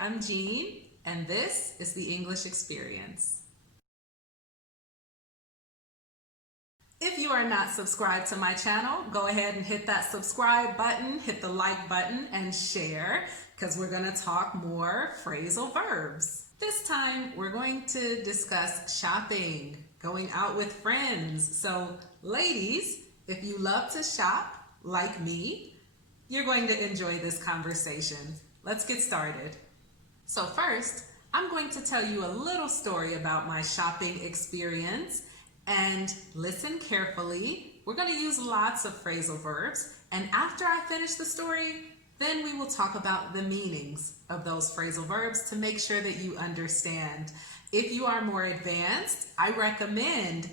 I'm Jean, and this is the English Experience. If you are not subscribed to my channel, go ahead and hit that subscribe button, hit the like button, and share, because we're going to talk more phrasal verbs. This time, we're going to discuss shopping, going out with friends. So, ladies, if you love to shop, like me, you're going to enjoy this conversation. Let's get started. So first, I'm going to tell you a little story about my shopping experience, and listen carefully. We're going to use lots of phrasal verbs, and after I finish the story, then we will talk about the meanings of those phrasal verbs to make sure that you understand. If you are more advanced, I recommend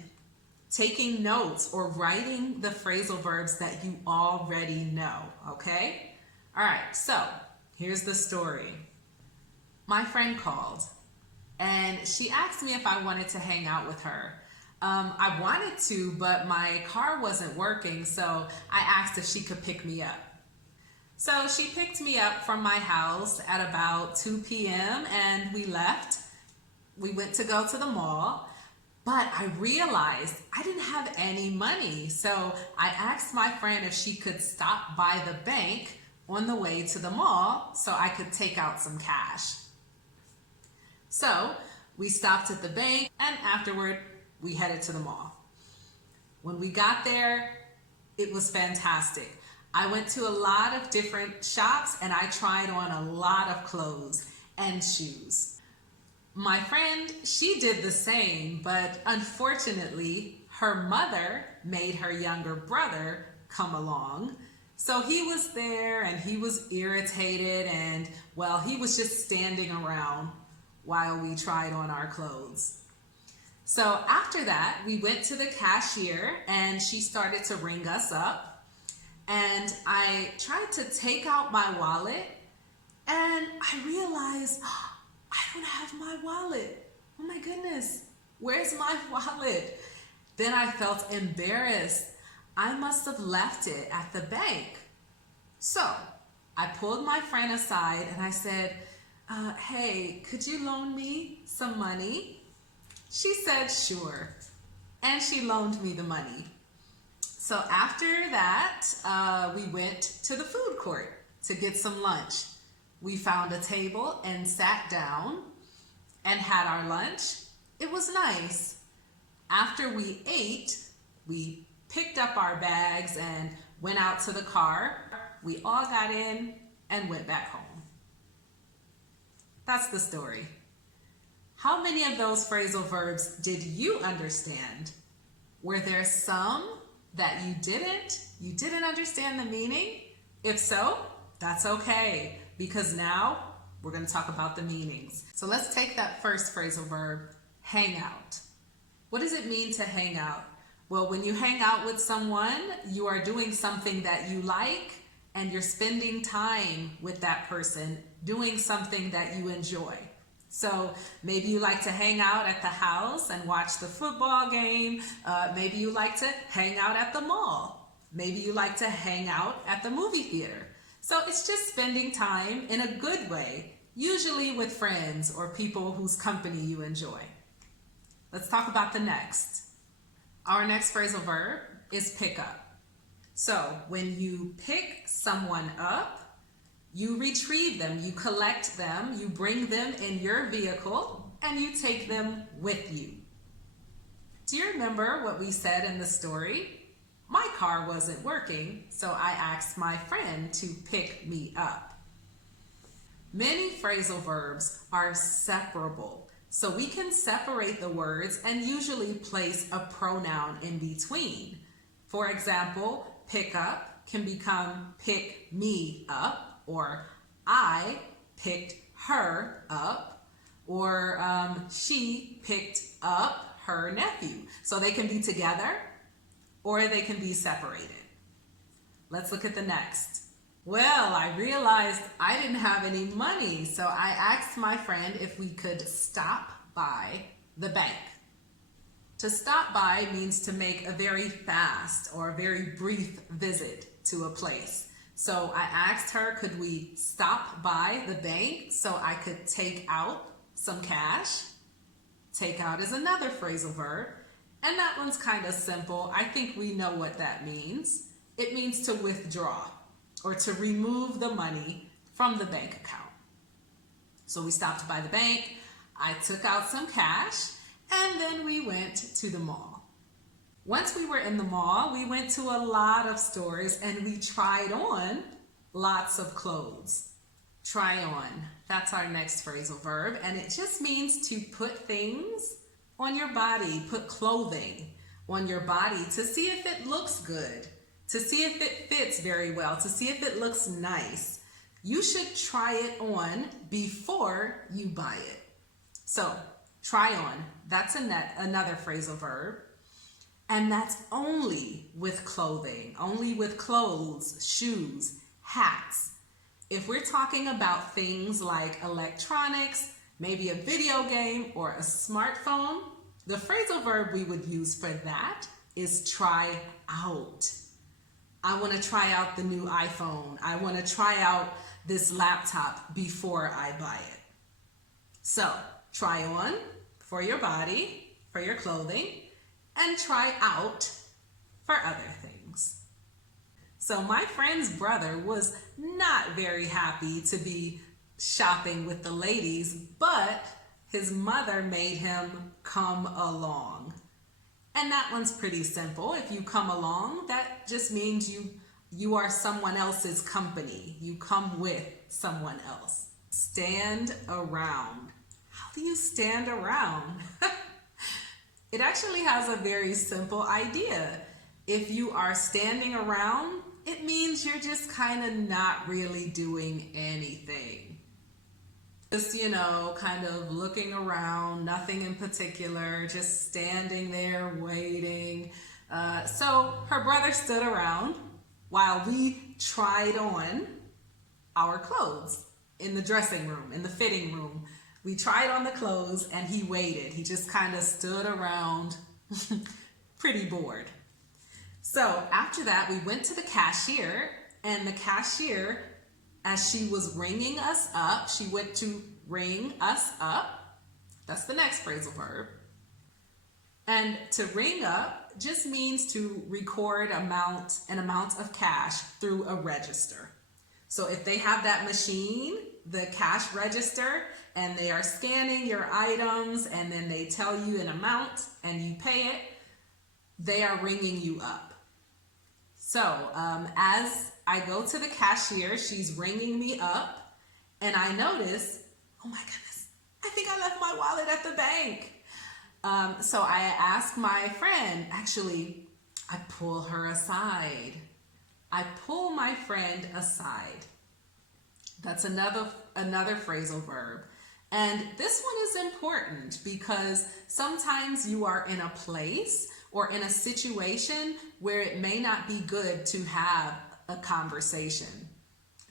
taking notes or writing the phrasal verbs that you already know, okay? All right, so here's the story. My friend called and she asked me if I wanted to hang out with her. I wanted to, but my car wasn't working, so I asked if she could pick me up. So she picked me up from my house at about 2 p.m. and we left. We went to go to the mall, but I realized I didn't have any money. So I asked my friend if she could stop by the bank on the way to the mall so I could take out some cash. So we stopped at the bank and afterward we headed to the mall. When we got there, it was fantastic. I went to a lot of different shops and I tried on a lot of clothes and shoes. My friend, she did the same, but unfortunately, her mother made her younger brother come along. So he was there and he was irritated and, well, he was just standing around while we tried on our clothes. So after that, we went to the cashier and she started to ring us up. And I tried to take out my wallet and I realized, I don't have my wallet. Oh my goodness, where's my wallet? Then I felt embarrassed. I must have left it at the bank. So I pulled my friend aside and I said, hey, could you loan me some money? She said, sure. And she loaned me the money. So after that, we went to the food court to get some lunch. We found a table and sat down and had our lunch. It was nice. After we ate, we picked up our bags and went out to the car. We all got in and went back home. That's the story. How many of those phrasal verbs did you understand? Were there some that you didn't understand the meaning? If so, that's okay, because now we're going to talk about the meanings. So let's take that first phrasal verb, hang out. What does it mean to hang out? Well, when you hang out with someone, you are doing something that you like and you're spending time with that person doing something that you enjoy. So maybe you like to hang out at the house and watch the football game. Maybe you like to hang out at the mall. Maybe you like to hang out at the movie theater. So it's just spending time in a good way, usually with friends or people whose company you enjoy. Let's talk about the next. Our next phrasal verb is pick up. So when you pick someone up, you retrieve them, you collect them, you bring them in your vehicle, and you take them with you. Do you remember what we said in the story? My car wasn't working, so I asked my friend to pick me up. Many phrasal verbs are separable, so we can separate the words and usually place a pronoun in between. For example, pick up can become pick me up, or I picked her up, or she picked up her nephew. So they can be together or they can be separated. Let's look at the next. Well, I realized I didn't have any money, so I asked my friend if we could stop by the bank. To stop by means to make a very fast or a very brief visit to a place. So I asked her, could we stop by the bank so I could take out some cash? Take out is another phrasal verb, and that one's kind of simple. I think we know what that means. It means to withdraw or to remove the money from the bank account. So we stopped by the bank, I took out some cash, and then we went to the mall. Once we were in the mall, we went to a lot of stores and we tried on lots of clothes. Try on, that's our next phrasal verb, and it just means to put things on your body, put clothing on your body to see if it looks good, to see if it fits very well, to see if it looks nice. You should try it on before you buy it. So, try on, that's another phrasal verb. And that's only with clothing, only with clothes, shoes, hats. If we're talking about things like electronics, maybe a video game or a smartphone, the phrasal verb we would use for that is try out. I want to try out the new iPhone. I want to try out this laptop before I buy it. So, try on for your body, for your clothing, and try out for other things. So my friend's brother was not very happy to be shopping with the ladies, but his mother made him come along. And that one's pretty simple. If you come along, that just means you are someone else's company. You come with someone else. Stand around. How do you stand around? It actually has a very simple idea. If you are standing around, it means you're just kind of not really doing anything. Just, kind of looking around, nothing in particular, just standing there waiting. So her brother stood around while we tried on our clothes in the dressing room, in the fitting room. We tried on the clothes and he waited. He just kind of stood around pretty bored. So after that, we went to the cashier, and the cashier, as she was ringing us up, she went to ring us up. That's the next phrasal verb. And to ring up just means to record an amount of cash through a register. So if they have that machine, the cash register, and they are scanning your items and then they tell you an amount and you pay it, they are ringing you up. So as I go to the cashier, she's ringing me up and I notice, oh my goodness, I think I left my wallet at the bank. So I ask my friend, actually, I pull her aside. I pull my friend aside. That's another phrasal verb. And this one is important because sometimes you are in a place or in a situation where it may not be good to have a conversation.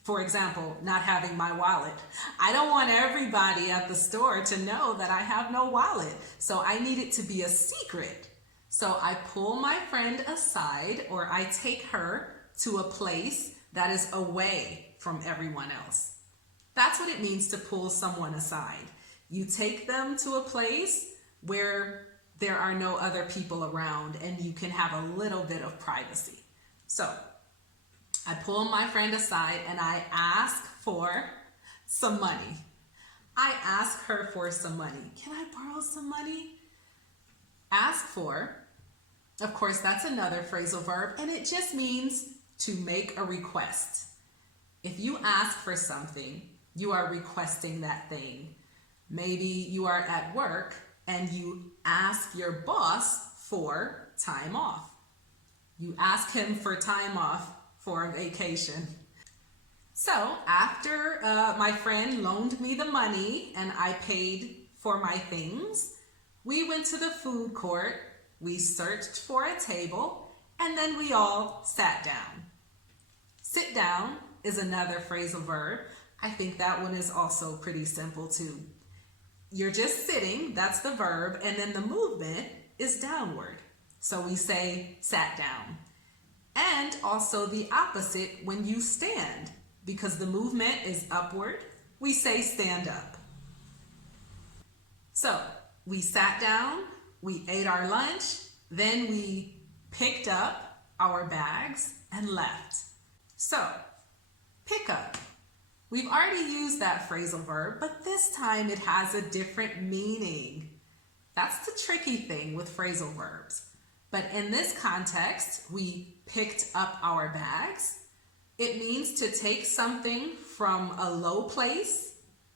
For example, not having my wallet. I don't want everybody at the store to know that I have no wallet. So I need it to be a secret. So I pull my friend aside, or I take her to a place that is away from everyone else. That's what it means to pull someone aside. You take them to a place where there are no other people around and you can have a little bit of privacy. So I pull my friend aside and I ask for some money. I ask her for some money. Can I borrow some money? Ask for, of course, that's another phrasal verb, and it just means to make a request. If you ask for something, you are requesting that thing. Maybe you are at work and you ask your boss for time off. You ask him for time off for a vacation. So after my friend loaned me the money and I paid for my things, we went to the food court, we searched for a table, and then we all sat down. Sit down is another phrasal verb. I think that one is also pretty simple too. You're just sitting, that's the verb, and then the movement is downward. So we say sat down. And also the opposite when you stand. Because the movement is upward, we say stand up. So we sat down, we ate our lunch, then we picked up our bags and left. So, pick up. We've already used that phrasal verb, but this time it has a different meaning. That's the tricky thing with phrasal verbs. But in this context, we picked up our bags. It means to take something from a low place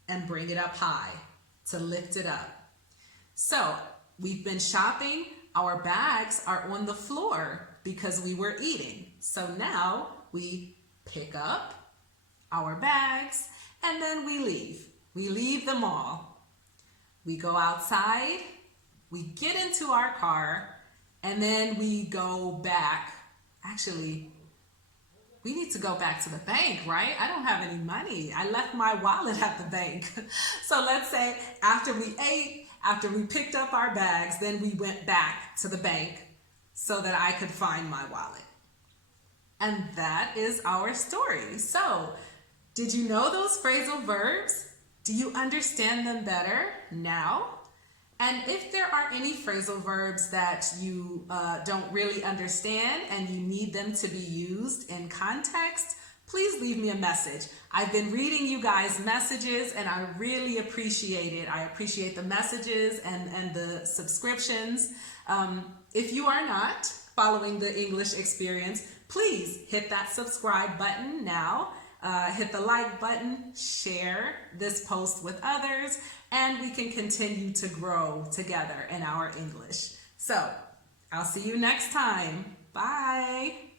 and bring it up high, to lift it up. So, we've been shopping. Our bags are on the floor because we were eating. So now we pick up our bags and then we leave. We leave the mall. We go outside, we get into our car, and then we go back. Actually, we need to go back to the bank, right? I don't have any money. I left my wallet at the bank. So let's say after we ate, after we picked up our bags, then we went back to the bank so that I could find my wallet. And that is our story. So, did you know those phrasal verbs? Do you understand them better now? And if there are any phrasal verbs that you don't really understand and you need them to be used in context, please leave me a message. I've been reading you guys' messages and I really appreciate it. I appreciate the messages and the subscriptions. If you are not following the English experience, please hit that subscribe button now. Hit the like button, share this post with others, and we can continue to grow together in our English. So, I'll see you next time. Bye.